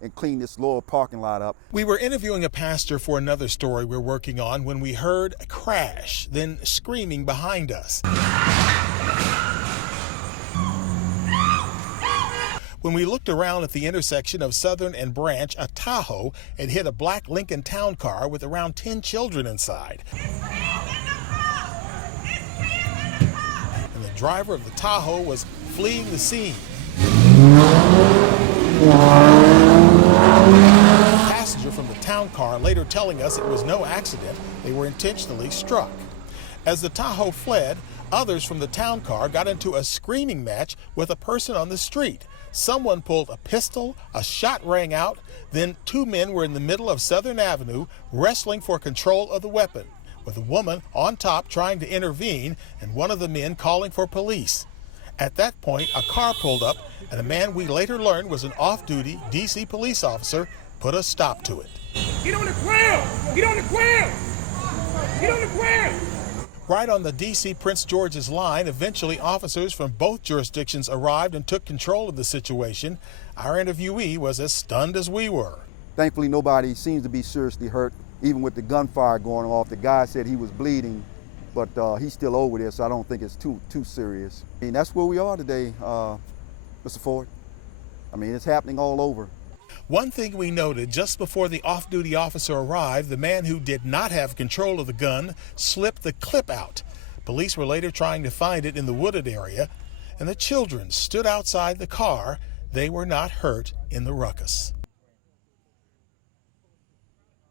and clean this lower parking lot up. We were interviewing a pastor for another story we're working on when we heard a crash, then screaming behind us. When we looked around at the intersection of Southern and Branch, a Tahoe had hit a black Lincoln Town car with around 10 children inside. And the driver of the Tahoe was fleeing the scene. A passenger from the town car later telling us it was no accident, they were intentionally struck. As the Tahoe fled, others from the town car got into a screaming match with a person on the street. Someone pulled a pistol, a shot rang out, then two men were in the middle of Southern Avenue wrestling for control of the weapon, with a woman on top trying to intervene and one of the men calling for police. At that point, a car pulled up and a man we later learned was an off-duty D.C. police officer put a stop to it. Get on the ground! Get on the ground! Get on the ground! Right on the D.C. Prince George's line, eventually officers from both jurisdictions arrived and took control of the situation. Our interviewee was as stunned as we were. Thankfully, nobody seems to be seriously hurt, even with the gunfire going off. The guy said he was bleeding, but he's still over there, so I don't think it's too serious. I mean, that's where we are today, Mr. Ford. I mean, it's happening all over. One thing we noted just before the off-duty officer arrived, the man who did not have control of the gun slipped the clip out. Police were later trying to find it in the wooded area, and the children stood outside the car. They were not hurt in the ruckus.